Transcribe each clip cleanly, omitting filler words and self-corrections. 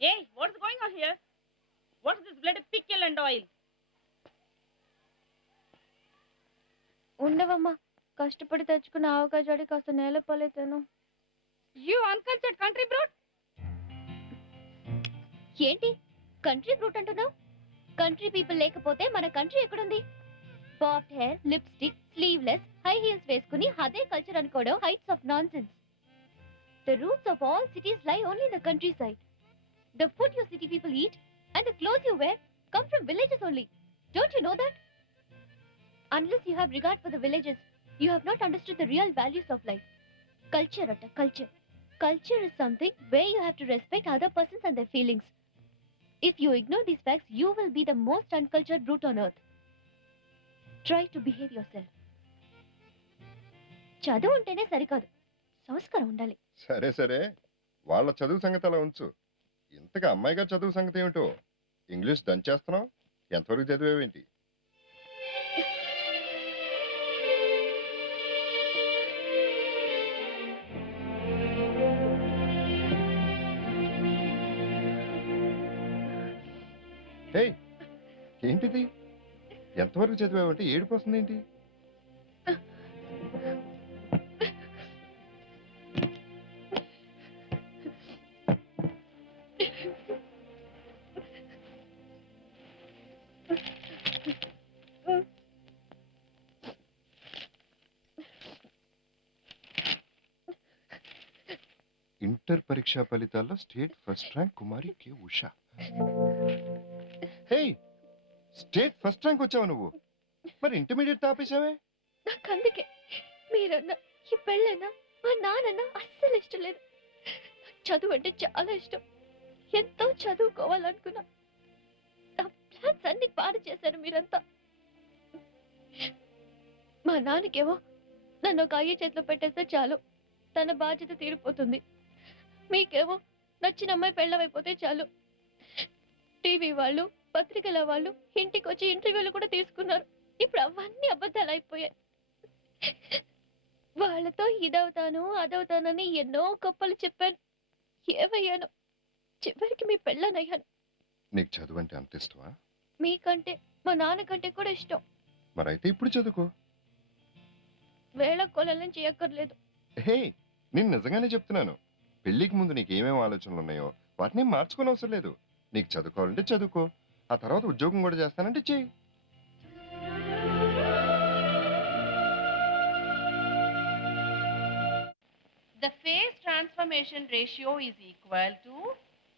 Hey, what's going on here? What's this bloody pickle and oil? ఉండవమ్మా కష్టపడి తెచ్చుకున్న ఆవకాయ కాస్త నేల పలేతాను. You uncultured country brute! ఏంటి కంట్రీ బ్రూట్ అంటున్నావు? కంట్రీ పీపుల్ లేకపోతే మన కంట్రీ ఎక్కడుంది? Bobbed hair, lipstick, sleeveless, high heels వేసుకుని అదే కల్చర్ అనుకోవడం heights of nonsense. The roots of all cities lie only in the countryside. The food your city people eat and the clothes you wear come from villages only. Don't you know that? Unless you have regard for the villages, you have not understood the real values of life. Culture, Atta, culture. Culture is something where you have to respect other persons and their feelings. If you ignore these facts, you will be the most uncultured brute on earth. Try to behave yourself. చదువు ఉంటేనే సరికాదు, సంస్కారం ఉండాలి. సరే సరే, వాళ్ళ చదువు సంగతి అలా ఉంచు. ఇంతగా అమ్మాయి గారు చదువు సంగతి ఏమిటో? ఇంగ్లీష్ దంచేస్తున్నావు, ఎంతవరకు చదివేవేంటి? హే, ఏంటిది? ఎంతవరకు చదివావంటే ఏడుపు వస్తుంది ఏంటి? ఇంటర్ పరీక్షా ఫలితాల్లో స్టేట్ ఫస్ట్ ర్యాంక్ కుమారి కే ఉషా. హే, స్టేట్ ఫస్ట్ ర్యాంక్ వచ్చావు నువ్వు. మరి ఇంటర్మీడియట్ ఆపేసావే? నాకు అందుకే మీరన్నా ఈ పెళ్ళన్నా మా నాన్న అస్సలు ఇష్టం లేదు. చదువు అంటే చాలా ఇష్టం, ఎంతో చదువుకోవాలనుకున్నా. నా ప్లాన్స్ అన్ని పాడు చేశారు మీరంతా. మా నాన్నకేమో నన్ను ఒక అయ్య చేతిలో పెట్టేస్తే చాలు, తన బాధ్యత తీరిపోతుంది. మీకేమో నచ్చిన అమ్మాయి పెళ్ళవైపోతే చాలు. టీవీ వాళ్ళు, పత్రికల వాళ్ళు ఇంటికి వచ్చి ఇంటర్వ్యూలు కూడా తీసుకున్నారు. ఇప్పుడు అవన్నీ అబద్ధాలు అయిపోయాయి. వాళ్ళతో ఇదవుతాను అదవుతానని ఎన్నో గొప్పలు చెప్పాను, ఏమయ్యాను? చివరికి మీ పెళ్ళనయ్యాను. నీకు చదువు అంటే అంత ఇష్టమా? మీకంటే మా నాన్నకంటే కూడా ఇష్టం. మరైతే ఇప్పుడు చదువుకో. వేళ కొలలని చేయక్కర్లేదు. హే, నేను నిజంగానే చెప్తున్నాను. పెళ్లికి ముందు నీకు ఏమేమి ఆలోచనలు ఉన్నాయో వాటిని మార్చుకోని అవసరం లేదు. నీకు చదువుకోవాలంటే చదువుకో, ఆ తర్వాత ఉద్యోగం కూడా చేస్తానంటే చెయ్యి. The phase transformation ratio is equal to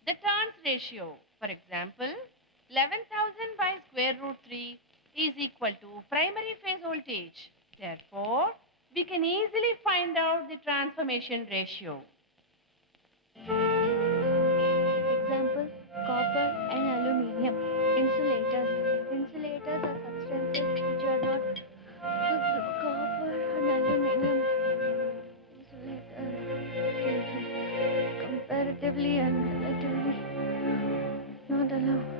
the turns ratio. For example, 11,000 by square root 3 is equal to primary phase voltage. Therefore, we can easily find out the transformation ratio. Example, copper and aluminium. Insulators. Insulators are substances which are not copper and aluminium. Insulators comparatively and relatively not allowed.